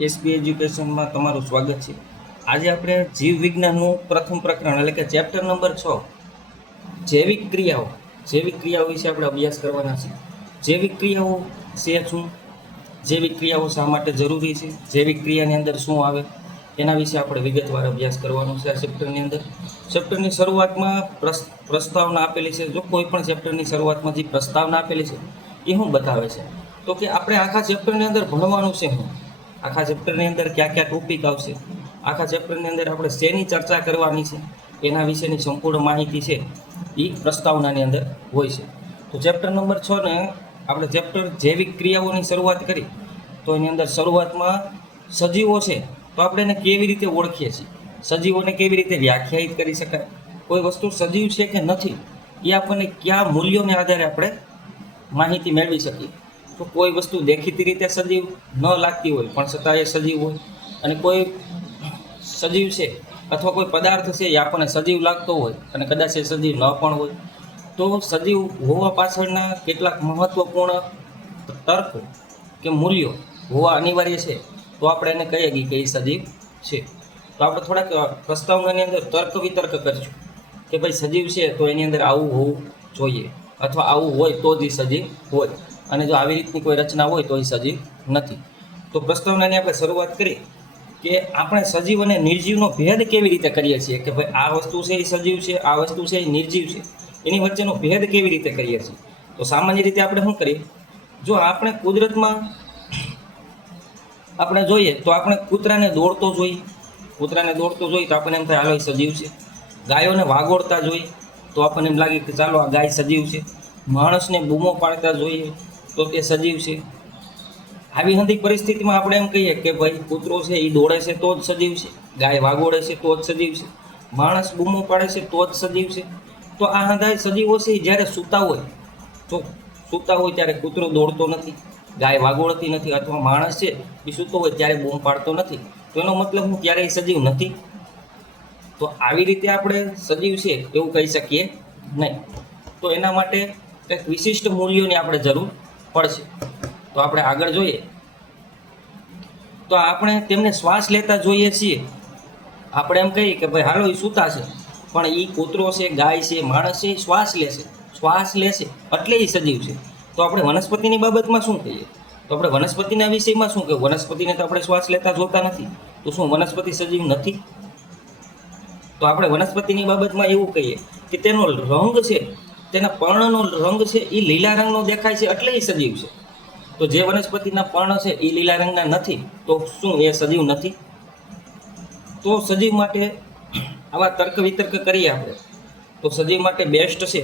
SB એજ્યુકેશનમાં તમારું સ્વાગત છે। આજે આપણે જીવ વિજ્ઞાનનું પ્રથમ પ્રકરણ એટલે કે ચેપ્ટર નંબર 6 જૈવિક ક્રિયાઓ વિશે આપણે અભ્યાસ કરવાના છે। જૈવિક ક્રિયાઓ છે શું, જૈવિક ક્રિયાઓ શા માટે જરૂરી છે, જૈવિક ક્રિયાની અંદર શું આવે એના વિશે આપણે વિગતવાર અભ્યાસ કરવાનો છે આ ચેપ્ટરની અંદર। ચેપ્ટરની શરૂઆતમાં પ્રસ્તાવના આપેલી છે। જો કોઈ પણ ચેપ્ટરની શરૂઆતમાં જે પ્રસ્તાવના આપેલી છે એ શું બતાવે છે તો કે આપણે આખા ચેપ્ટરની અંદર ભણવાનું છે શું, આખા ચેપ્ટરની અંદર ક્યાં ક્યાં ટોપિક આવશે, આખા ચેપ્ટરની અંદર આપણે શેની ચર્ચા કરવાની છે એના વિશેની સંપૂર્ણ માહિતી છે એ પ્રસ્તાવનાની અંદર હોય છે। તો ચેપ્ટર નંબર 6 ને આપણે ચેપ્ટર જૈવિક ક્રિયાઓની શરૂઆત કરી તો એની અંદર શરૂઆતમાં સજીવો છે તો આપણે એને કેવી રીતે ઓળખીએ છીએ, સજીવોને કેવી રીતે વ્યાખ્યાયિત કરી શકાય, કોઈ વસ્તુ સજીવ છે કે નથી એ આપણને કયા મૂલ્યોને આધારે આપણે માહિતી મેળવી શકીએ। તો કોઈ વસ્તુ દેખીતી રીતે સજીવ ન લાગતી હોય પણ છતાં એ સજીવ હોય, અને કોઈ સજીવ છે અથવા કોઈ પદાર્થ છે એ આપણને સજીવ લાગતો હોય અને કદાચ એ સજીવ ન પણ હોય, તો સજીવ હોવા પાછળના કેટલાક મહત્ત્વપૂર્ણ તર્કો કે મૂલ્યો હોવા અનિવાર્ય છે તો આપણે એને કહીએ કે એ સજીવ છે। તો આપણે થોડાક પ્રસ્તાવનાની અંદર તર્ક વિતર્ક કરીશું કે ભાઈ સજીવ છે તો એની અંદર આવું હોવું જોઈએ અથવા આવું હોય તો જ એ સજીવ હોય, અને જો આવી રીતની કોઈ રચના હોય તો એ સજીવ નથી। તો પ્રસ્તાવનાની આપણે શરૂઆત કરી કે આપણે સજીવ અને નિર્જીવનો ભેદ કેવી રીતે કરીએ છીએ કે ભાઈ આ વસ્તુ છે એ સજીવ છે, આ વસ્તુ છે એ નિર્જીવ છે, એની વચ્ચેનો ભેદ કેવી રીતે કરીએ છીએ। તો સામાન્ય રીતે આપણે શું કરીએ, જો આપણે કુદરતમાં આપણે જોઈએ તો આપણે કૂતરાને દોડતો જોઈએ તો આપણને એમ થાય હાલો એ સજીવ છે, ગાયોને વાગોળતા જોઈએ તો આપણને એમ લાગે કે ચાલો આ ગાય સજીવ છે, માણસને બૂમો પાડતા જોઈએ તો તે સજીવ છે। આવી હંધી પરિસ્થિતિમાં આપણે એમ કહીએ કે ભાઈ કૂતરો છે એ દોડે છે તો જ સજીવ છે, ગાય વાગોળે છે તો જ સજીવ છે, માણસ બૂમો પાડે છે તો જ સજીવ છે। તો આ હંધાય સજીવો છે એ જ્યારે સૂતા હોય ત્યારે કૂતરો દોડતો નથી, ગાય વાગોળતી નથી, અથવા માણસ છે એ સૂતો હોય ત્યારે બૂમ પાડતો નથી, તો એનો મતલબ હું ત્યારે એ સજીવ નથી। તો આવી રીતે આપણે સજીવ છે એવું કહી શકીએ નહીં। તો એના માટે કંઈક વિશિષ્ટ મૂલ્યોની આપણે જરૂર પડશે। તો આપણે આગળ જોઈએ તો આપણે તેમને શ્વાસ લેતા જોઈએ છીએ, આપણે એમ કહીએ કે ભાઈ હાલો એ સૂતા છે પણ એ કૂતરો છે, ગાય છે, માણસ છે એ શ્વાસ લેશે એટલે એ સજીવ છે। તો આપણે વનસ્પતિની બાબતમાં શું કહીએ, તો આપણે વનસ્પતિના વિષયમાં શું કહેવું, વનસ્પતિને તો આપણે શ્વાસ લેતા જોતા નથી, તો શું વનસ્પતિ સજીવ નથી? તો આપણે વનસ્પતિની બાબતમાં એવું કહીએ કે તેનો રંગ છે, તેના પર્ણનો રંગ છે એ લીલા રંગનો દેખાય છે એટલે એ સજીવ છે। તો જે વનસ્પતિના પર્ણ છે એ લીલા રંગના નથી તો શું એ સજીવ નથી? તો સજીવ માટે આવા તર્ક વિતર્ક કરીએ આપણે તો સજીવ માટે બેસ્ટ છે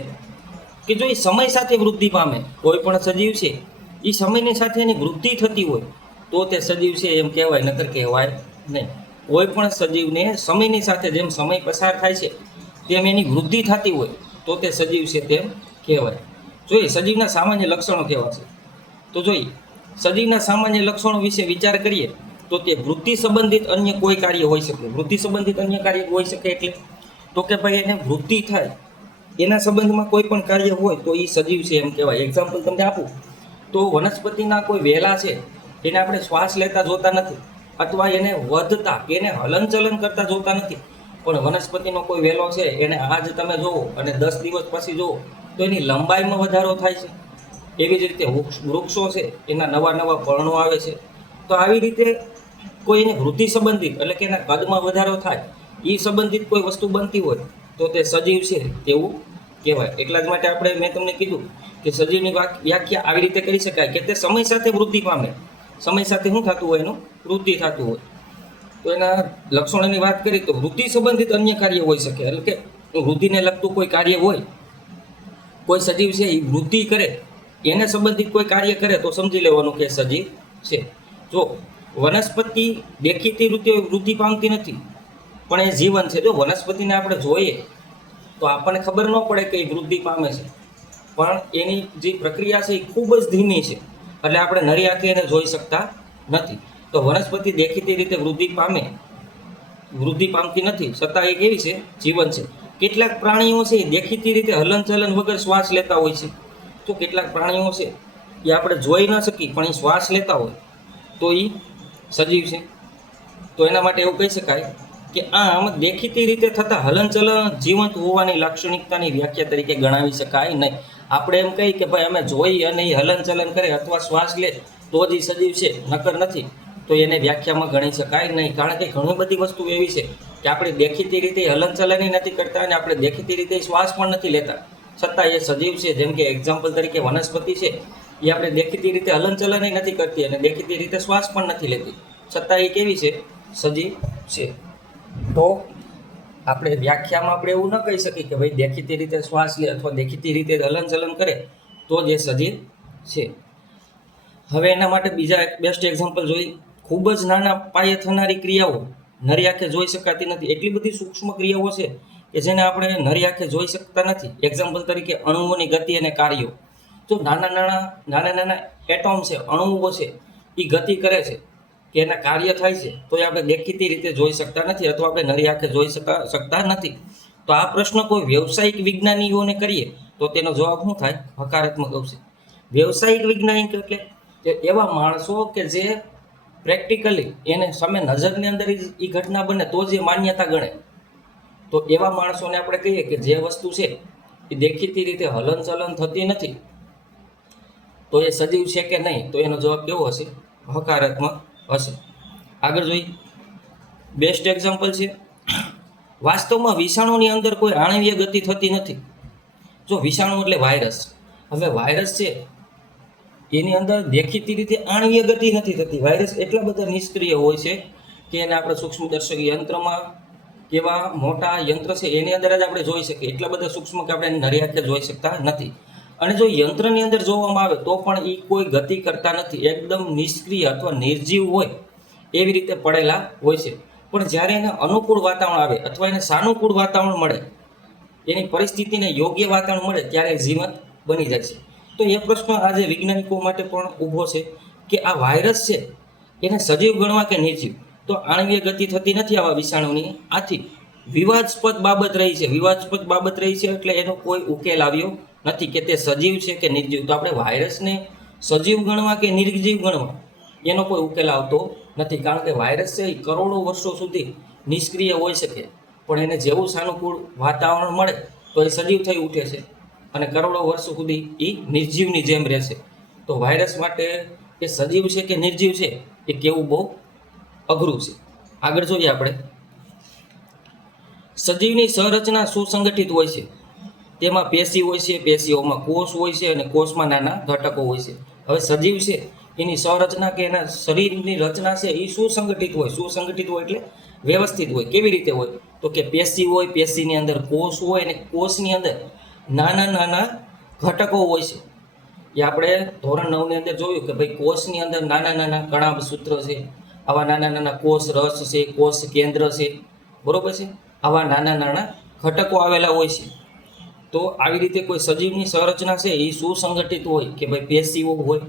કે જો એ સમય સાથે વૃદ્ધિ પામે, કોઈ પણ સજીવ છે એ સમયની સાથે એની વૃદ્ધિ થતી હોય તો તે સજીવ છે એમ કહેવાય, નકર કહેવાય નહીં। કોઈ પણ સજીવને સમયની સાથે જેમ સમય પસાર થાય છે તેમ એની વૃદ્ધિ થતી હોય તો તે સજીવ છે તેમ કહેવાય। જોઈએ સજીવના સામાન્ય લક્ષણો કેવા છે, તો જોઈએ સજીવના સામાન્ય લક્ષણો વિશે વિચાર કરીએ તો તે વૃદ્ધિ સંબંધિત અન્ય કોઈ કાર્ય હોઈ શકે। વૃદ્ધિ સંબંધિત અન્ય કાર્ય હોઈ શકે એટલે તો કે ભાઈ એને વૃદ્ધિ થાય એના સંબંધમાં કોઈ પણ કાર્ય હોય તો એ સજીવ છે એમ કહેવાય। એક્ઝામ્પલ તમને આપું તો વનસ્પતિના કોઈ વેલા છે એને આપણે શ્વાસ લેતા જોતા નથી અથવા એને વધતા કે એને હલનચલન કરતા જોતા નથી, પણ વનસ્પતિનો કોઈ વેલો છે એને આજ તમે જુઓ અને 10 દિવસ પછી જુઓ તો એની લંબાઈમાં વધારો થાય છે। એવી જ રીતે વૃક્ષો છે એના નવા પર્ણો આવે છે। તો આવી રીતે કોઈ એને વૃદ્ધિ સંબંધિત એટલે કે એના કદમાં વધારો થાય એ સંબંધિત કોઈ વસ્તુ બનતી હોય તો તે સજીવ છે તેવું કહેવાય। એટલા જ માટે મેં તમને કીધું કે સજીવની વ્યાખ્યા આવી રીતે કરી શકાય કે તે સમય સાથે વૃદ્ધિ પામે, સમય સાથે શું થતું હોય એનું વૃદ્ધિ થતું હોય। તો એના લક્ષણોની વાત કરીએ તો વૃદ્ધિ સંબંધિત અન્ય કાર્ય હોઈ શકે, એટલે કે વૃદ્ધિને લગતું કોઈ કાર્ય હોય, કોઈ સજીવ છે એ વૃદ્ધિ કરે એને સંબંધિત કોઈ કાર્ય કરે તો સમજી લેવાનું કે સજીવ છે। જો વનસ્પતિ દેખીતી રીતે વૃદ્ધિ પામતી નથી પણ એ જીવન છે, જો વનસ્પતિને આપણે જોઈએ તો આપણને ખબર ન પડે કે એ વૃદ્ધિ પામે છે, પણ એની જે પ્રક્રિયા છે એ ખૂબ જ ધીમી છે એટલે આપણે નરી આંખે એને જોઈ શકતા નથી। તો વનસ્પતિ દેખીતી રીતે વૃદ્ધિ પામતી નથી છતાં એ કેવી છે, જીવન છે। કેટલાક પ્રાણીઓ છે એ દેખીતી રીતે હલનચલન વગર શ્વાસ લેતા હોય છે, તો કેટલાક પ્રાણીઓ છે એ આપણે જોઈ ન શકીએ પણ એ શ્વાસ લેતા હોય તો એ સજીવ છે. તો એના માટે એવું કહી શકાય કે આમ દેખીતી રીતે થતા હલનચલન જીવંત હોવાની લાક્ષણિકતાની વ્યાખ્યા તરીકે ગણાવી શકાય નહીં. આપણે એમ કહીએ કે ભાઈ અમે જોઈ અને એ હલનચલન કરે અથવા શ્વાસ લે તો જ એ સજીવ છે, નકર નથી, તો એને વ્યાખ્યામાં ગણી શકાય નહીં. કારણ કે ઘણી બધી વસ્તુ એવી છે કે આપણે દેખીતી રીતે હલનચલન નથી કરતા અને આપણે દેખીતી રીતે શ્વાસ પણ નથી લેતા, છતાં એ સજીવ છે. જેમ કે એક્ઝામ્પલ તરીકે વનસ્પતિ છે, એ આપણે દેખીતી રીતે હલનચલન નથી કરતી અને દેખીતી રીતે શ્વાસ પણ નથી લેતી, છતાં એ કેવી છે? સજીવ છે. તો આપણે વ્યાખ્યામાં આપણે એવું ન કહી શકીએ કે ભાઈ દેખીતી રીતે શ્વાસ લે અથવા દેખીતી રીતે હલનચલન કરે તો જ એ સજીવ છે. હવે એના માટે બીજા એક બેસ્ટ એક્ઝામ્પલ જોઈ. ખૂબ જ નાના પાયે થનારી ક્રિયાઓ નરી આંખે જોઈ શકાતી નથી. એટલી બધી સૂક્ષ્મ ક્રિયાઓ છે કે જેને આપણે નરી આંખે જોઈ શકતા નથી. એક્ઝામ્પલ તરીકે અણુઓની ગતિ અને કાર્યો. જો નાના એટોમ છે, અણુઓ છે, એ ગતિ કરે છે કે એના કાર્ય થાય છે તો એ આપણે દેખીતી રીતે જોઈ શકતા નથી અથવા આપણે નરી આંખે જોઈ શકતા નથી. તો આ પ્રશ્ન કોઈ વ્યવસાયિક વિજ્ઞાનીઓને કરીએ તો તેનો જવાબ શું થાય? હકારાત્મક આવશે. વ્યવસાયિક વૈજ્ઞાનિક એટલે એવા માણસો કે જે પ્રેક્ટિકલી એને સામે નજરની અંદર એ ઘટના બને તો જ એ માન્યતા ગણે. તો એવા માણસોને આપણે કહીએ કે જે વસ્તુ છે એ દેખીતી રીતે હલનચલન થતી નથી તો એ સજીવ છે કે નહીં? તો એનો જવાબ કેવો હશે? હકારાત્મક હશે. આગળ જોઈએ. બેસ્ટ એક્ઝામ્પલ છે, વાસ્તવમાં વિષાણુની અંદર કોઈ આણ્વીય ગતિ થતી નથી. જો વિષાણુ એટલે વાયરસ. હવે વાયરસ છે એની અંદર દેખીતી રીતે આણ્વીય ગતિ નથી થતી. વાયરસ એટલા બધા નિષ્ક્રિય હોય છે કે એને આપણે સૂક્ષ્મદર્શક યંત્રમાં, કેવા મોટા યંત્ર છે એની અંદર જ આપણે જોઈ શકીએ. એટલા બધા સૂક્ષ્મ કે આપણે નરી આંખે જોઈ શકતા નથી. અને જો યંત્રની અંદર જોવામાં આવે તો પણ એ કોઈ ગતિ કરતા નથી, એકદમ નિષ્ક્રિય અથવા નિર્જીવ હોય એવી રીતે પડેલા હોય છે. પણ જ્યારે એને અનુકૂળ વાતાવરણ આવે અથવા એને સાનુકૂળ વાતાવરણ મળે, એની પરિસ્થિતિને યોગ્ય વાતાવરણ મળે ત્યારે જીવંત બની જાય છે. તો એ પ્રશ્ન આજે વૈજ્ઞાનિકો માટે પણ ઊભો છે કે આ વાયરસ છે એને સજીવ ગણવા કે નિર્જીવ? તો આણ્વીય ગતિ થતી નથી આવા વિષાણુની. આથી વિવાદાસ્પદ બાબત રહી છે. વિવાદાસ્પદ બાબત રહી છે એટલે એનો કોઈ ઉકેલ આવ્યો નથી કે તે સજીવ છે કે નિર્જીવ. તો આપણે વાયરસને સજીવ ગણવા કે નિર્જીવ ગણવા એનો કોઈ ઉકેલ આવતો નથી. કારણ કે વાયરસ છે એ કરોડો વર્ષો સુધી નિષ્ક્રિય હોઈ શકે, પણ એને જેવું સાનુકૂળ વાતાવરણ મળે તો એ સજીવ થઈ ઉઠે છે અને કરોડો વર્ષો સુધી એ નિર્જીવની જેમ રહેશે. તો વાયરસ માટે એ સજીવ છે કે નિર્જીવ છે એ કહેવું બહુ અઘરું છે. આગળ જોઈએ આપણે. સજીવની સંરચના સુસંગઠિત હોય છે. તેમાં પેશી હોય છે, પેશીઓમાં કોષ હોય છે અને કોષમાં નાના ઘટકો હોય છે. હવે સજીવ છે એની સંરચના કે એના શરીરની રચના છે એ સુસંગઠિત હોય. સુસંગઠિત હોય એટલે વ્યવસ્થિત હોય. કેવી રીતે હોય? તો કે પેશી હોય, પેશીની અંદર કોષ હોય અને કોષની અંદર નાના ઘટકો હોય છે. એ આપણે ધોરણ 9 ની અંદર જોયું કે ભાઈ કોષની અંદર નાના કણાભ સૂત્ર છે, આવા નાના કોષ રસ છે, કોષ કેન્દ્ર છે, બરોબર છે, આવા નાના ઘટકો આવેલા હોય છે. તો આવી રીતે કોઈ સજીવની સંરચના છે એ સુસંગઠિત હોય કે ભાઈ પેશીઓ હોય.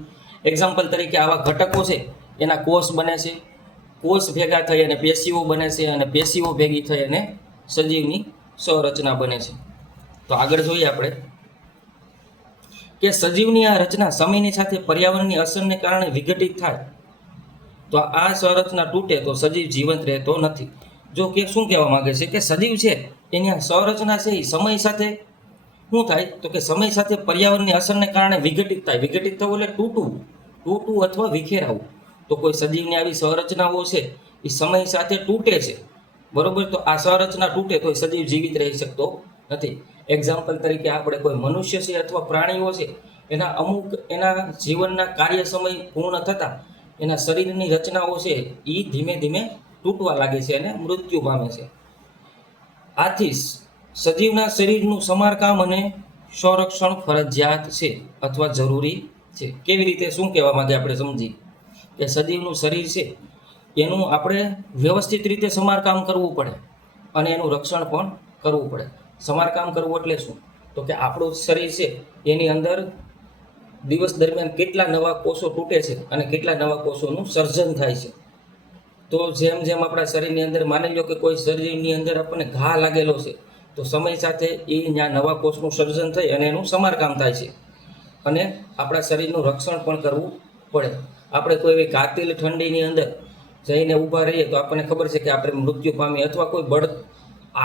એક્ઝામ્પલ તરીકે આવા ઘટકો છે એના કોષ બને છે, કોષ ભેગા થઈ અને પેશીઓ બને છે અને પેશીઓ ભેગી થઈ અને સજીવની સંરચના બને છે. તો આગળ જોઈએ આપણે કે સજીવની આ રચના સમયની સાથે પર્યાવરણની અસરને કારણે વિઘટિત થાય તો આ સંરચના તૂટે તો સજીવ જીવંત રહેતો નથી. જો કે શું કહેવા માંગે છે કે સજીવ છે એની આ સંરચના છે એ સમય સાથે શું થાય તો કે સમય સાથે પર્યાવરણની અસરને કારણે વિઘટિત થાય. વિઘટિત થવું એટલે તૂટવું અથવા વિખેરાવું. તો કોઈ સજીવની આવી સંરચનાઓ છે એ સમય સાથે તૂટે છે, બરોબર. તો આ સંરચના તૂટે તો સજીવ જીવિત રહી શકતો નથી. એક્ઝામ્પલ તરીકે આપણે કોઈ મનુષ્ય છે અથવા પ્રાણીઓ છે એના જીવનના કાર્ય સમય પૂર્ણ થતાં એના શરીરની રચનાઓ છે એ ધીમે ધીમે તૂટવા લાગે છે અને મૃત્યુ પામે છે. આથી સજીવના શરીરનું સમારકામ અને સંરક્ષણ ફરજિયાત છે અથવા જરૂરી છે. કેવી રીતે, શું કહેવા માંગે આપણે સમજી કે સજીવનું શરીર છે એનું આપણે વ્યવસ્થિત રીતે સમારકામ કરવું પડે અને એનું રક્ષણ પણ કરવું પડે. સમારકામ કરવું એટલે શું? તો કે આપણું શરીર છે એની અંદર દિવસ દરમિયાન કેટલા નવા કોષો તૂટે છે અને કેટલા નવા કોષોનું સર્જન થાય છે. તો જેમ જેમ આપણા શરીરની અંદર માની લો કે કોઈ શરીરની અંદર આપણને ઘા લાગેલો છે તો સમય સાથે એ ત્યાં નવા કોષનું સર્જન થઈ અને એનું સમારકામ થાય છે અને આપણા શરીરનું રક્ષણ પણ કરવું પડે. આપણે કોઈ એવી કાતિલ ઠંડીની અંદર જઈને ઊભા રહીએ તો આપણને ખબર છે કે આપણે મૃત્યુ પામીએ, અથવા કોઈ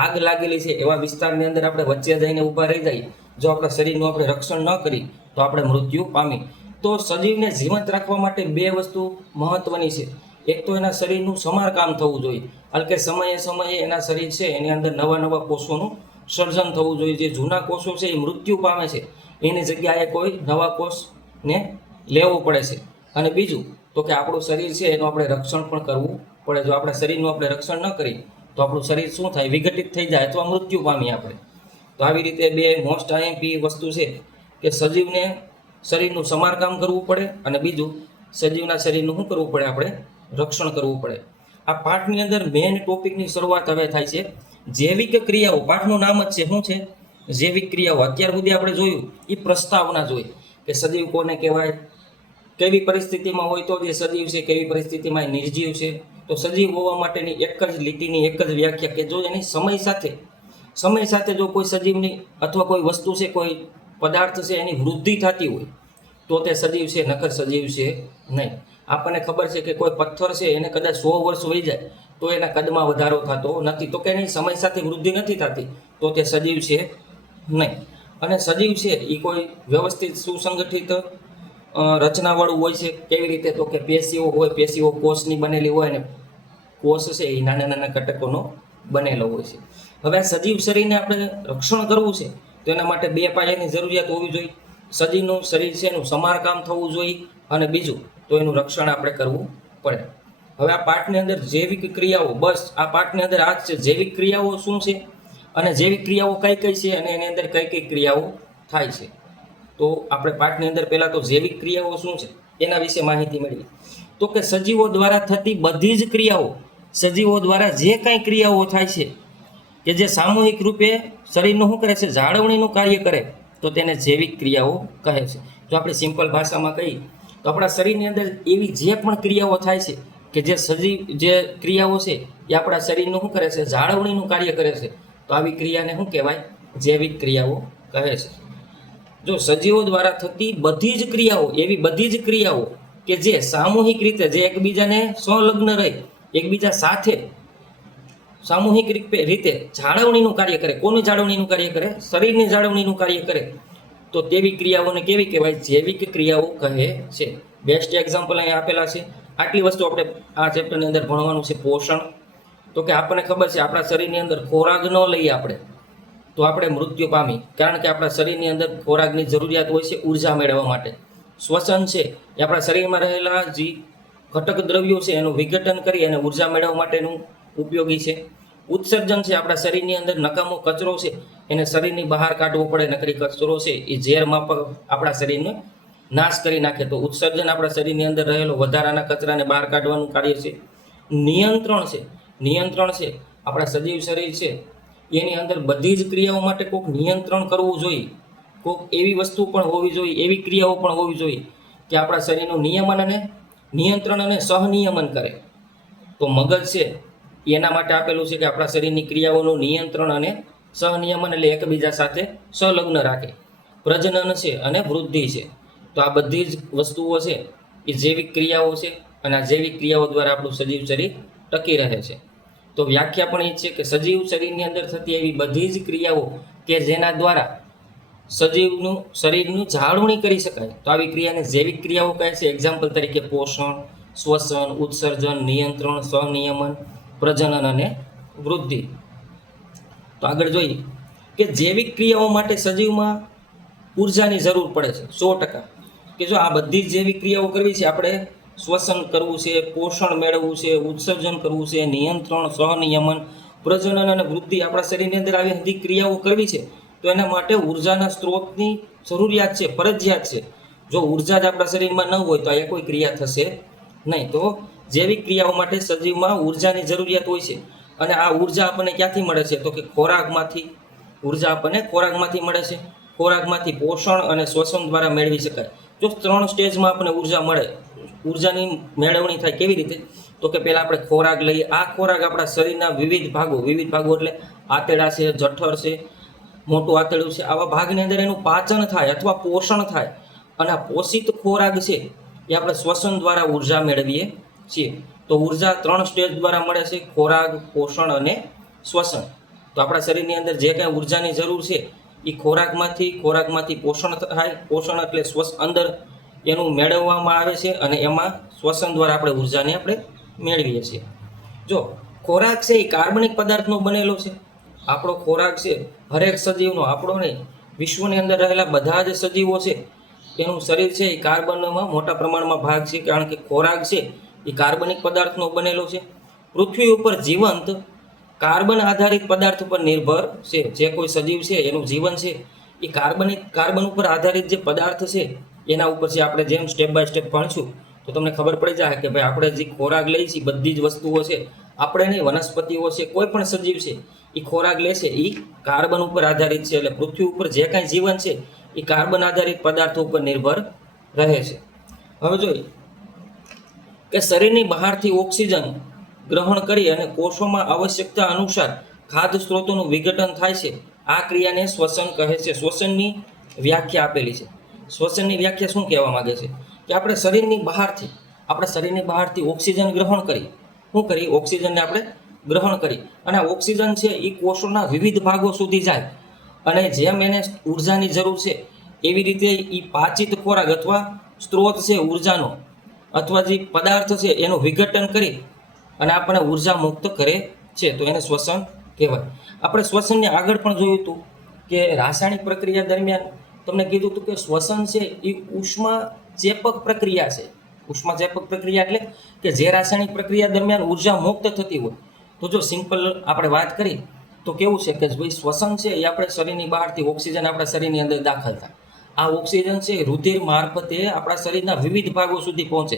આગ લાગેલી છે એવા વિસ્તારની અંદર આપણે વચ્ચે જઈને ઊભા રહી જઈએ, જો આપણા શરીરનું આપણે રક્ષણ ન કરી તો આપણે મૃત્યુ પામી. તો સજીવને જીવંત રાખવા માટે બે વસ્તુ મહત્વની છે. એક તો એના શરીરનું સમારકામ થવું જોઈએ, કારણ કે સમયે સમયે એના શરીર છે એની અંદર નવા નવા કોષોનું સર્જન થવું જોઈએ. જે જૂના કોષો છે એ મૃત્યુ પામે છે, એની જગ્યાએ કોઈ નવા કોષને લેવો પડે છે. અને બીજું તો કે આપણું શરીર છે એનું આપણે રક્ષણ પણ કરવું પડે. જો આપણા શરીરનું આપણે રક્ષણ ન કરીએ તો આપણું શરીર શું થાય? વિઘટિત થઈ જાય અથવા મૃત્યુ પામીએ આપણે. તો આવી રીતે બે મોસ્ટ આઈએમપી વસ્તુ છે કે સજીવને શરીરનું સમારકામ કરવું પડે, અને બીજું સજીવના શરીરનું શું કરવું પડે? આપણે રક્ષણ કરવું પડે. આ પાઠની અંદર મેઇન ટોપિકની શરૂઆત હવે થાય છે જૈવિક ક્રિયાઓ. પાઠનું નામ જ છે શું છે? જૈવિક ક્રિયાઓ. અત્યાર સુધી આપણે જોયું એ પ્રસ્તાવના જોઈ કે સજીવ કોને કહેવાય, કેવી પરિસ્થિતિમાં હોય તો જે સજીવ છે, કેવી પરિસ્થિતિમાં એ નિર્જીવ છે. તો સજીવ હોવા માટેની એક જ લીટીની એક જ વ્યાખ્યા કે જો એની સમય સાથે જો કોઈ સજીવની અથવા કોઈ વસ્તુ છે, કોઈ પદાર્થ છે એની વૃદ્ધિ થતી હોય તો તે સજીવ છે, નકર સજીવ છે નહીં. આપણને ખબર છે કે કોઈ પથ્થર છે એને કદાચ 100 વર્ષ વહી જાય તો એના કદમાં વધારો થતો નથી, તો કે એની સમય સાથે વૃદ્ધિ નથી થતી તો તે સજીવ છે નહીં. અને સજીવ છે એ કોઈ વ્યવસ્થિત સુસંગઠિત રચનાવાળું હોય છે. કેવી રીતે? તો કે પેશીઓ હોય, પેશીઓ કોષની બનેલી હોય, અને કોષ છે એ નાના નાના ઘટકોનો બનેલો હોય છે. હવે આ સજીવ શરીરને આપણે રક્ષણ કરવું છે તો એના માટે બે પાયાની જરૂરિયાત હોવી જોઈએ. સજીવનું શરીર છે એનું સમારકામ થવું જોઈએ, અને બીજું તો એનું રક્ષણ આપણે કરવું પડે. હવે આ પાઠની અંદર જૈવિક ક્રિયાઓ, બસ આ પાઠની અંદર આ જ છે. જૈવિક ક્રિયાઓ શું છે અને જૈવિક ક્રિયાઓ કઈ કઈ છે અને એની અંદર કઈ કઈ ક્રિયાઓ થાય છે. તો આપણે પાઠની અંદર પહેલાં તો જૈવિક ક્રિયાઓ શું છે એના વિશે માહિતી મેળવી. તો કે સજીવો દ્વારા થતી બધી જ ક્રિયાઓ, સજીવો દ્વારા જે કાંઈ ક્રિયાઓ થાય છે કે જે સામૂહિક રૂપે શરીરનું શું કરે છે? જાળવણીનું કાર્ય કરે, તો તેને જૈવિક ક્રિયાઓ કહે છે. જો આપણે સિમ્પલ ભાષામાં કહીએ તો આપણા શરીરની અંદર એવી જે પણ ક્રિયાઓ થાય છે કે જે ક્રિયાઓ છે એ આપણા શરીરનું શું કરે છે? જાળવણીનું કાર્ય કરે છે. તો આવી ક્રિયાને શું કહેવાય? જૈવિક ક્રિયાઓ કહે છે. જો સજીવો દ્વારા થતી બધી જ ક્રિયાઓ, એવી બધી જ ક્રિયાઓ કે જે સામૂહિક રીતે, જે એકબીજાને સંલગ્ન રહી, એકબીજા સાથે સામૂહિક રીતે જાળવણીનું કાર્ય કરે. કોની જાળવણીનું કાર્ય કરે? શરીરની જાળવણીનું કાર્ય કરે. તો તેવી ક્રિયાઓને કેવી કહેવાય? જૈવિક ક્રિયાઓ કહે છે. બેસ્ટ એક્ઝામ્પલ અહીં આપેલા છે. આટલી વસ્તુ આપણે આ ચેપ્ટરની અંદર ભણવાનું છે. પોષણ. તો કે આપણને ખબર છે આપણા શરીરની અંદર ખોરાક ન લઈએ આપણે તો આપણે મૃત્યુ પામી, કારણ કે આપણા શરીરની અંદર ખોરાકની જરૂરિયાત હોય છે ઉર્જા મેળવવા માટે. શ્વસન છે એ આપણા શરીરમાં રહેલા જે ઘટક દ્રવ્યો છે એનું વિઘટન કરી અને ઉર્જા મેળવવા માટેનું ઉપયોગી છે. ઉત્સર્જન છે આપણા શરીરની અંદર નકામો કચરો છે એને શરીરની બહાર કાઢવો પડે, નકરી કચરો છે એ ઝેર માફક આપણા શરીરને નાશ કરી નાખે. તો ઉત્સર્જન આપણા શરીરની અંદર રહેલો વધારાના કચરાને બહાર કાઢવાનું કાર્ય છે. નિયંત્રણ છે આપણા સજીવ શરીર છે એની અંદર બધી જ ક્રિયાઓ માટે કોઈક નિયંત્રણ કરવું જોઈએ. કોઈક એવી વસ્તુ પણ હોવી જોઈએ, એવી ક્રિયાઓ પણ હોવી જોઈએ કે આપણા શરીરનું નિયંત્રણ અને સહનિયમન કરે. તો મગજ છે એના માટે આપેલું છે કે આપણા શરીરની ક્રિયાઓનું નિયંત્રણ અને સહનિયમન, એટલે એકબીજા સાથે સંલગ્ન રાખે. પ્રજનન છે અને વૃદ્ધિ છે. તો આ બધી જ વસ્તુઓ છે એ જૈવિક ક્રિયાઓ છે, અને આ જૈવિક ક્રિયાઓ દ્વારા આપણું સજીવ શરીર ટકી રહે છે. તો વ્યાખ્યા પણ એ છે કે સજીવ શરીરની અંદર થતી એવી બધી જ ક્રિયાઓ કે જેના દ્વારા સજીવનું શરીરનું જાળવણી કરી શકાય, તો આવી ક્રિયાને જૈવિક ક્રિયાઓ કહે છે. એક્ઝામ્પલ તરીકે પોષણ, શ્વસન, ઉત્સર્જન, નિયંત્રણ, સહનિયમન, પ્રજનન અને વૃદ્ધિ. તો આગળ જોઈએ કે જૈવિક ક્રિયાઓ માટે સજીવમાં ઉર્જાની જરૂર પડે છે 100%. કે જો આ બધી જ જૈવિક ક્રિયાઓ કરવી છે, આપણે શ્વસન કરવું છે, પોષણ મેળવવું છે, ઉત્સર્જન કરવું છે, નિયંત્રણ, સહનિયમન, પ્રજનન અને વૃદ્ધિ, આપણા શરીરની અંદર આવી બધી ક્રિયાઓ કરવી છે તો એના માટે ઉર્જાના સ્ત્રોતની જરૂરિયાત છે, ફરજિયાત છે. જો ઉર્જા જ આપણા શરીરમાં ન હોય તો આ કોઈ ક્રિયા થશે નહીં. તો જૈવિક ક્રિયાઓ માટે સજીવમાં ઉર્જાની જરૂરિયાત હોય છે, અને આ ઉર્જા આપણને ક્યાંથી મળે છે? તો કે ખોરાકમાંથી. ઉર્જા આપણને ખોરાકમાંથી મળે છે. ખોરાકમાંથી પોષણ અને શ્વસન દ્વારા મેળવી શકાય. જો 3 સ્ટેજમાં આપણને ઉર્જા મળે, ઉર્જાની મેળવણી થાય. કેવી રીતે? તો કે પહેલાં આપણે ખોરાક લઈએ. આ ખોરાક આપણા શરીરના વિવિધ ભાગો એટલે આંતરડા છે, જઠર છે, મોટું આંતરડું છે, આવા ભાગની અંદર એનું પાચન થાય અથવા પોષણ થાય, અને આ પોષિત ખોરાક છે એ આપણે શ્વસન દ્વારા ઉર્જા મેળવીએ છીએ. તો તો ઉર્જા 3 સ્ટેજ દ્વારા મળે છે: ખોરાક, પોષણ અને શ્વસન. તો આપણા શરીરની અંદર જે કાંઈ ઉર્જાની જરૂર છે એ ખોરાકમાંથી પોષણ થાય, પોષણ એટલે અંદર એનું મેળવવામાં આવે છે અને એમાં શ્વસન દ્વારા આપણે ઉર્જાને આપણે મેળવીએ છીએ. જો ખોરાક છે એ કાર્બનિક પદાર્થનો બનેલો છે. આપણો ખોરાક છે હરેક સજીવનો, આપણો નહીં, વિશ્વની અંદર રહેલા બધા જ સજીવો છે એનું શરીર છે એ કાર્બનમાં મોટા પ્રમાણમાં ભાગ છે, કારણ કે ખોરાક છે એ કાર્બનિક પદાર્થનો બનેલો છે. પૃથ્વી ઉપર જીવંત કાર્બન આધારિત પદાર્થ ઉપર નિર્ભર છે. જે કોઈ સજીવ છે એનું જીવન છે એ કાર્બન ઉપર આધારિત જે પદાર્થ છે એના ઉપર છે. આપણે જેમ સ્ટેપ બાય સ્ટેપ ભણશું તો તમને ખબર પડી જાય કે ભાઈ આપણે જે ખોરાક લઈએ છીએ બધી જ વસ્તુઓ છે, આપણે નહીં, વનસ્પતિઓ છે, કોઈ પણ સજીવ છે એ ખોરાક લે છે એ કાર્બન ઉપર આધારિત છે. એટલે પૃથ્વી ઉપર જે કાંઈ જીવન છે એ કાર્બન આધારિત પદાર્થો ઉપર નિર્ભર રહે છે. હવે જોઈએ કે શરીરની બહારથી ઓક્સિજન ગ્રહણ કરી અને કોષોમાં આવશ્યકતા અનુસાર ખાદ્ય સ્ત્રોતોનું વિઘટન થાય છે. આ ક્રિયાને શ્વસન કહે છે. શ્વસનની વ્યાખ્યા આપેલી છે. શ્વસનની વ્યાખ્યા શું કહેવા માંગે છે કે આપણે શરીરની બહારથી ઓક્સિજન ગ્રહણ કરી, શું કરી, ઓક્સિજનને આપણે ગ્રહણ કરી અને આ ઓક્સિજન છે એ કોષોના વિવિધ ભાગો સુધી જાય અને જેમ એને ઉર્જાની જરૂર છે એવી રીતે એ પાચિત ખોરાક અથવા સ્ત્રોત છે ઉર્જાનો અથવા જે પદાર્થ છે એનું વિઘટન કરી અને આપણને ઉર્જા મુક્ત કરે છે. તો એને શ્વસન કહેવાય. આપણે શ્વસનને આગળ પણ જોયું હતું કે રાસાયણિક પ્રક્રિયા દરમિયાન તમને કીધું હતું કે શ્વસન છે એ ઉષ્માચેપક પ્રક્રિયા છે. ઉષ્માચેપક પ્રક્રિયા એટલે કે જે રાસાયણિક પ્રક્રિયા દરમિયાન ઉર્જા મુક્ત થતી હોય. તો જો સિમ્પલ આપણે વાત કરી તો કેવું છે કે ભાઈ શ્વસન છે એ આપણે શરીરની બહારથી ઓક્સિજન આપણા શરીરની અંદર દાખલ થાય. આ ઓક્સિજન છે રુધિર મારફતે આપણા શરીરના વિવિધ ભાગો સુધી પહોંચે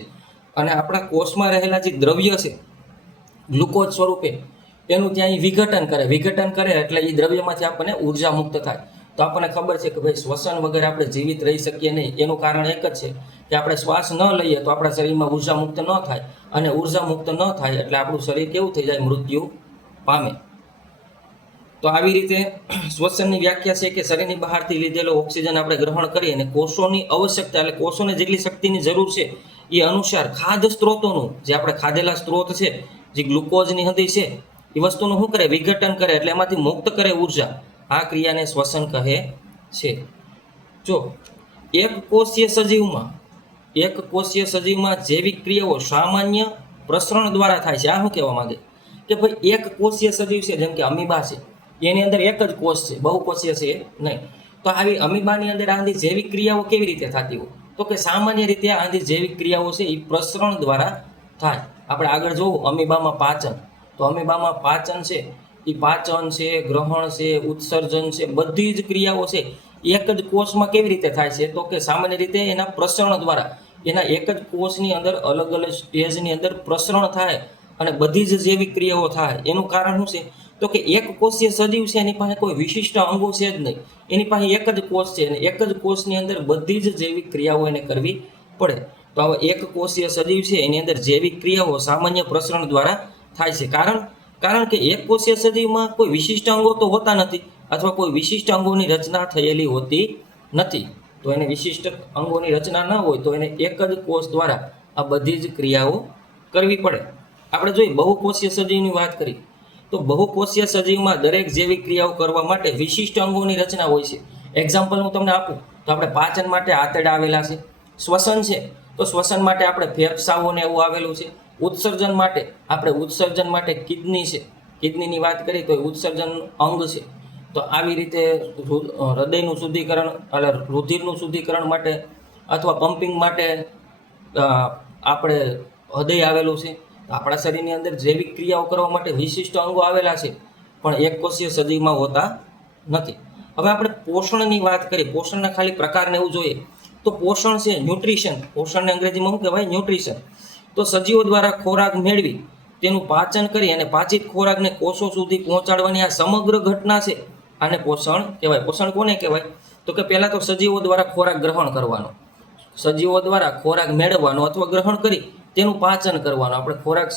અને આપણા કોષમાં રહેલા જે દ્રવ્ય છે ગ્લુકોઝ સ્વરૂપે એનું ત્યાં વિઘટન કરે એટલે એ દ્રવ્યમાંથી આપણને ઉર્જા મુક્ત થાય. તો આપણને ખબર છે કે ભાઈ શ્વસન વગર આપણે જીવિત રહી શકીએ નહીં. એનું કારણ એક જ છે કે આપણે શ્વાસ ન લઈએ તો આપણા શરીરમાં ઉર્જા મુક્ત ન થાય અને ઉર્જા મુક્ત ન થાય એટલે આપણું શરીર કેવું થઈ જાય, મૃત્યુ પામે. તો આવી રીતે શ્વસનની વ્યાખ્યા છે કે શરીરની બહારથી લીધેલો ઓક્સિજન આપણે ગ્રહણ કરીએ અને કોષોની આવશ્યકતા એટલે કોષોને જેટલી શક્તિની જરૂર છે એ અનુસાર ખાદ્ય સ્ત્રોતોનું, જે આપણે ખાધેલા સ્ત્રોત છે, જે ગ્લુકોઝની હદી છે એ વસ્તુનું શું કરે, વિઘટન કરે એટલે એમાંથી મુક્ત કરે ઉર્જા. આ ક્રિયાને શ્વસન કહે છે. જો એક કોષીય સજીવમાં જૈવિક ક્રિયાઓ સામાન્ય પ્રસરણ દ્વારા થાય છે. આ શું કહેવા માંગે કે ભાઈ એક કોષીય સજીવ છે, જેમ કે અમીબા છે, એની અંદર એક જ કોષ છે, બહુકોષીય છે નહીં. તો આવી અમીબાની અંદર આંધી જૈવિક ક્રિયાઓ કેવી રીતે થતી હોય તો કે સામાન્ય રીતે આંધી જૈવિક ક્રિયાઓ છે એ પ્રસરણ દ્વારા થાય. આપણે આગળ જોવું અમીબામાં પાચન, તો અમીબામાં પાચન છે એ પાચન છે, ગ્રહણ છે, ઉત્સર્જન છે, બધી જ ક્રિયાઓ છે એક જ કોષમાં કેવી રીતે થાય છે તો કે સામાન્ય રીતે એના પ્રસરણ દ્વારા, એના એક જ કોષની અંદર અલગ અલગ સ્ટેજની અંદર પ્રસરણ થાય અને બધી જ જૈવિક ક્રિયાઓ થાય. એનું કારણ શું છે તો કે એક કોષીય સજીવ છે એની પાસે કોઈ વિશિષ્ટ અંગો છે જ નહીં. એની પાસે એક જ કોષ છે અને એક જ કોષની અંદર બધી જ જૈવિક ક્રિયાઓ એને કરવી પડે. તો હવે એક કોષીય સજીવ છે એની અંદર જૈવિક ક્રિયાઓ સામાન્ય પ્રસરણ દ્વારા થાય છે. કારણ કે એક કોષીય સજીવમાં કોઈ વિશિષ્ટ અંગો તો હોતા નથી અથવા કોઈ વિશિષ્ટ અંગોની રચના થયેલી હોતી નથી. તો એને વિશિષ્ટ અંગોની રચના ન હોય તો એને એક જ કોષ દ્વારા આ બધી જ ક્રિયાઓ કરવી પડે. આપણે જોઈએ બહુકોષીય સજીવની વાત કરી તો બહુકોષીય સજીવમાં દરેક જૈવિક ક્રિયાઓ કરવા માટે વિશિષ્ટ અંગોની રચના હોય છે. એક્ઝામ્પલ હું તમને આપું તો આપણે પાચન માટે આંતરડા આવેલા છે. શ્વસન છે તો શ્વસન માટે આપણે ફેફસાઓને એવું આવેલું છે. ઉત્સર્જન માટે કિડની છે. કિડનીની વાત કરી તો ઉત્સર્જન અંગ છે. તો આવી રીતે હૃદયનું શુદ્ધિકરણ એટલે રુધિરનું શુદ્ધિકરણ માટે અથવા પમ્પિંગ માટે આપણે હૃદય આવેલું છે. આપણા શરીરની અંદર જૈવિક ક્રિયાઓ કરવા માટે વિશિષ્ટ અંગો આવેલા છે પણ એક કોષીય સજીવમાં હોતા નથી. હવે આપણે પોષણની વાત કરીએ, પોષણના ખાલી પ્રકારને એવું જોઈએ તો પોષણ છે ન્યુટ્રિશન. પોષણને અંગ્રેજીમાં શું કહેવાય, ન્યુટ્રિશન. તો સજીવો દ્વારા ખોરાક મેળવી તેનું પાચન કરી અને પાચિત ખોરાકને કોષો સુધી પહોંચાડવાની આ સમગ્ર ઘટના છે, આને પોષણ કહેવાય. પોષણ કોને કહેવાય તો કે પહેલાં તો સજીવો દ્વારા ખોરાક ગ્રહણ કરવાનો, સજીવો દ્વારા ખોરાક મેળવવાનો અથવા ગ્રહણ કરી તેનું પાચન કરવાનું. આપણે ખોરાક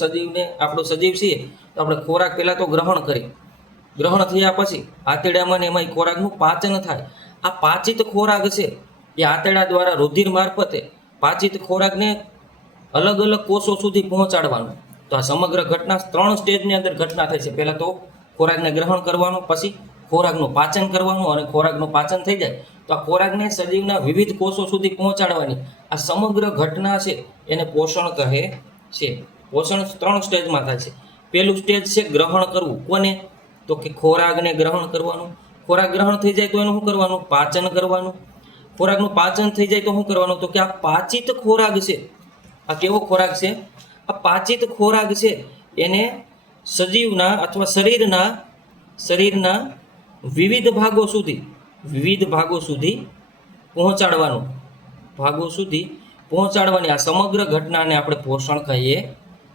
આપણો સજીવ છીએ તો આપણે ખોરાક પહેલાં તો ગ્રહણ થયા પછી આંતરડામાં ને એમાં ખોરાકનું પાચન થાય. આ પાચિત ખોરાક છે એ આંતરડા દ્વારા રુધિર મારફતે પાચિત ખોરાકને અલગ અલગ કોષો સુધી પહોંચાડવાનું. તો આ સમગ્ર ઘટના 3 સ્ટેજની અંદર ઘટના થાય છે. પહેલાં તો ખોરાકને ગ્રહણ કરવાનો, પછી ખોરાકનું પાચન કરવાનું, અને ખોરાકનું પાચન થઈ જાય તો આ ખોરાકને સજીવના વિવિધ કોષો સુધી પહોંચાડવાની આ સમગ્ર ઘટના છે એને પોષણ કહે છે. પોષણ 3 સ્ટેજમાં થાય છે. પહેલું સ્ટેજ છે ગ્રહણ કરવું. કોને? તો કે ખોરાકને ગ્રહણ કરવાનું. ખોરાક ગ્રહણ થઈ જાય તો એનું શું કરવાનું? પાચન કરવાનું. ખોરાકનું પાચન થઈ જાય તો શું કરવાનું? તો કે આ પાચિત ખોરાક છે, આ કેવો ખોરાક છે? આ પાચિત ખોરાક છે એને સજીવના અથવા શરીરના વિવિધ ભાગો સુધી પહોંચાડવાની આ સમગ્ર ઘટનાને આપણે પોષણ કહીએ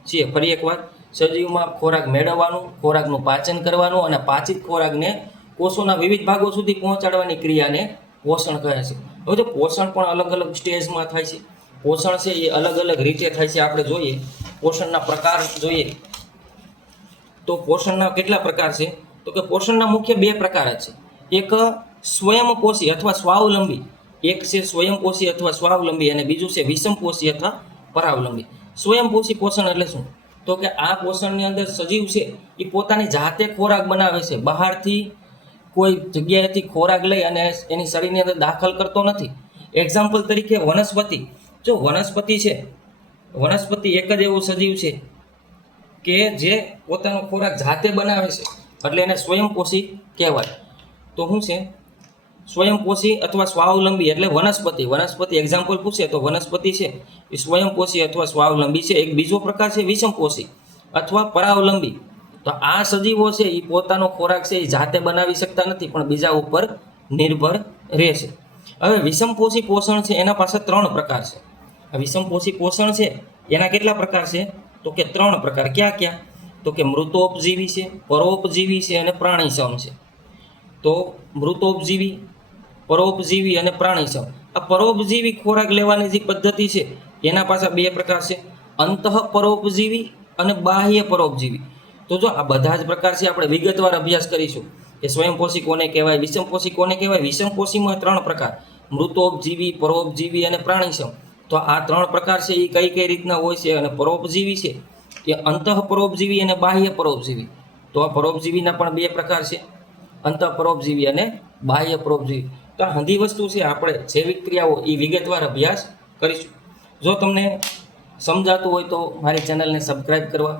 છીએ. ફરી એકવાર, સજીવમાં ખોરાક મેળવવાનું, ખોરાકનું પાચન કરવાનું અને પાચિત ખોરાકને કોષોના વિવિધ ભાગો સુધી પહોંચાડવાની ક્રિયાને પોષણ કહે છે. હવે જો પોષણ પણ અલગ અલગ સ્ટેજમાં થાય છે. પોષણ છે એ અલગ અલગ રીતે થાય છે. આપણે જોઈએ પોષણના પ્રકાર જોઈએ તો પોષણના કેટલા પ્રકાર છે? તો કે પોષણના મુખ્ય 2 પ્રકાર જ છે. એક સ્વયંપોષી અથવા સ્વાવલંબી, એક છે સ્વયંપોષી અથવા સ્વાવલંબી, અને બીજું છે વિષમપોષી અથવા પરાવલંબી. સ્વયંપોષી પોષણ એટલે શું? તો કે આ પોષણની અંદર સજીવ છે એ પોતાની જાતે ખોરાક બનાવે છે. બહારથી કોઈ જગ્યાએથી ખોરાક લઈ અને એની શરીરની અંદર દાખલ કરતો નથી. એક્ઝામ્પલ તરીકે વનસ્પતિ. જો વનસ્પતિ છે, વનસ્પતિ એક જ એવો સજીવ છે કે જે પોતાનો ખોરાક જાતે બનાવે છે, એટલે એને સ્વયંપોષી કહેવાય. તો શું છે સ્વયંપોષી અથવા સ્વાવલંબી? એટલે વનસ્પતિ એક્ઝામ્પલ પૂછે તો વનસ્પતિ છે એ સ્વયંપોષી અથવા સ્વાવલંબી છે. એક બીજો પ્રકાર છે વિષમપોષી અથવા પરાવલંબી. તો આ સજીવો છે એ પોતાનો ખોરાક છે એ જાતે બનાવી શકતા નથી, પણ બીજા ઉપર નિર્ભર રહે છે. હવે વિષમપોષી પોષણ છે એના પાસે 3 પ્રકાર છે. આ વિષમપોષી પોષણ છે એના કેટલા પ્રકાર છે? તો કે 3 પ્રકાર. ક્યાં? તો કે મૃતોપજીવી છે, પરોપજીવી છે અને પ્રાણીસમ છે. તો મૃતોપજીવી, પરોપજીવી અને પ્રાણીસમ. આ પરોપજીવી ખોરાક લેવાની જે પદ્ધતિ છે એના પાસે 2 પ્રકાર છે, અંતઃપરોપજીવી અને બાહ્ય પરોપજીવી. તો જો આ બધા જ પ્રકાર છે આપણે વિગતવાર અભ્યાસ કરીશું કે સ્વયંપોષી કોને કહેવાય, વિષમપોષી કોને કહેવાય. વિષમપોષીમાં 3 પ્રકાર, મૃતોપજીવી, પરોપજીવી અને પ્રાણીસમ. તો આ 3 પ્રકાર છે એ કઈ રીતના હોય છે? અને પરોપજીવી છે એ અંતઃપરોપજીવી અને બાહ્ય પરોપજીવી. તો આ પરોપજીવીના પણ 2 પ્રકાર છે, અંતઃપરોપજીવી અને બાહ્ય પરોપજીવી. તો આ બધી વસ્તુ છે આપણે જૈવિક ક્રિયાઓ એ વિગતવાર અભ્યાસ કરીશું. જો તમને સમજાતું હોય તો મારી ચેનલને સબસ્ક્રાઈબ કરવા